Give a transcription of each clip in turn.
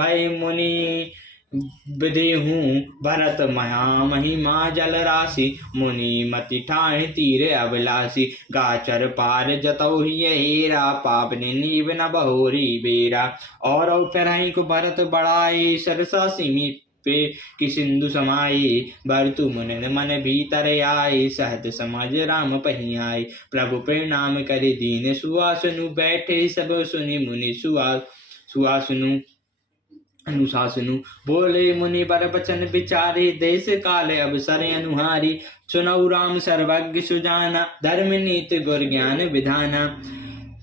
भय मुनि विधि हूँ भरत महा महिमा जल राशि मुनि मति ठाहि तीर अभिलाषी गाचर पार जतौ ही हेरा पावनि नीव न बहोरी बेरा। और फिर को भरत बढ़ाए सरसा सिमी पे कि सिंधु समाये भरतु मुनि मन भीतर आए सहज समझ राम पही आए। प्रभु प्रणाम करे दीन सुहासनु बैठे सब सुनि मुनि सुहासनु अनुशासनु बोले मुनि बर बचन विचारे देश काल अवसर अनुहारी सुनौ राम सर्वज्ञ सुजाना धर्म नीति गुर ज्ञान विधाना।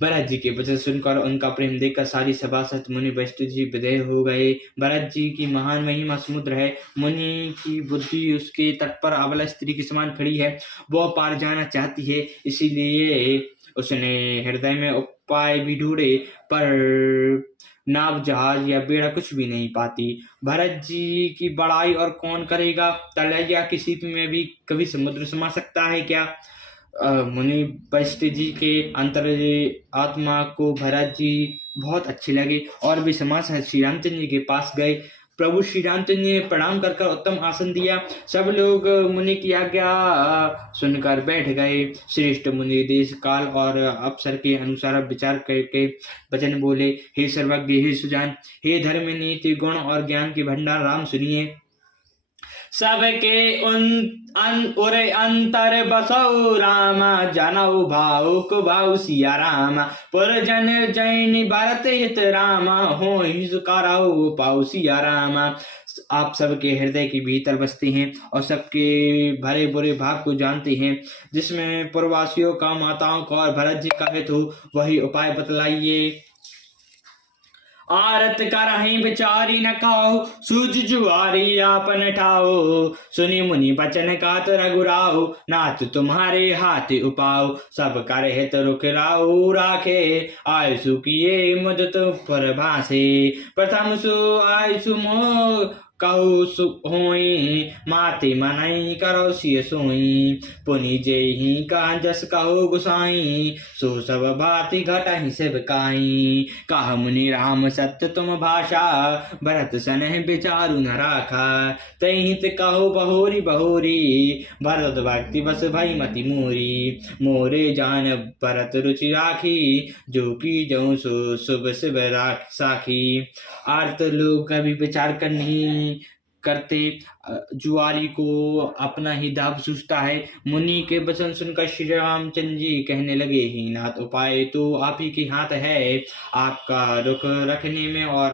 भरत जी के वचन सुनकर उनका प्रेम देखकर सारी सभा सत मुनि वशिष्ठ जी विदेह हो गए। भरत जी की महान महिमा समुद्र है, मुनि की बुद्धि उसके तट पर अबला स्त्री के समान खड़ी है। वह पार जाना चाहती है, इसीलिए उसने हृदय में उपाय भी ढूंढे, पर नाव जहाज या बेड़ा कुछ भी नहीं पाती। भरत जी की बड़ाई और कौन करेगा। तलैया की सीप में भी कभी समुद्र समा सकता है क्या। मुनि वशिष्ठ जी के अंतर आत्मा को भरत जी बहुत अच्छे लगे और वे समाज श्री रामचंद्र जी के पास गए। प्रभु श्री रामचंद्र जी ने प्रणाम कर उत्तम आसन दिया। सब लोग मुनि की आज्ञा सुनकर बैठ गए। श्रेष्ठ मुनि देश काल और अवसर के अनुसार विचार करके वचन बोले, हे सर्वज्ञ, हे सुजान, हे धर्म नीति गुण और ज्ञान के भंडार राम सुनिए। सबके उरे अंतर बसौ रामा जनऊ भावुक भाव सिया रामा पुरजन जैन भरत हित रामा हो कराओ पाओ सिया रामा। आप सबके हृदय के भीतर बसते हैं और सबके भरे बुरे भाव को जानते हैं। जिसमें पूर्ववासियों का, माताओं का और भरत जी का हित हो, वही उपाय बतलाइए। आरत करहि विचारी न खाओ सूझ जुआरी आपन ठाओ सुनि मुनि बचन कात रघुराओ नाथ तुम्हारे हाथ उपाओ सब कर हित रुख राऊ राखे आयसु किए मुदत पर भासे प्रथम सु आयसु मोह कहु सुख होई माते मनई करो सिय सोई पुनि जेहि का जस कहो गुसाई सो सब भांति घटहि सेवकाई। कह मुनि राम सत्य तुम भाषा भरत सनह विचारु न राखा तहित कहो बहोरी बहोरी भरत भक्ति बस भई मति मोरी मोरे जान भरत रुचि राखी जो की जो सो शुभ शिव राख साखी। आर्त लोग कभी विचार करनी करते, जुआरी को अपना ही दाव सूझता है। मुनि के वचन सुनकर श्री रामचंद्र जी कहने लगे, ही नाथ उपाय तो आप ही के हाथ है, आपका रुख रखने में और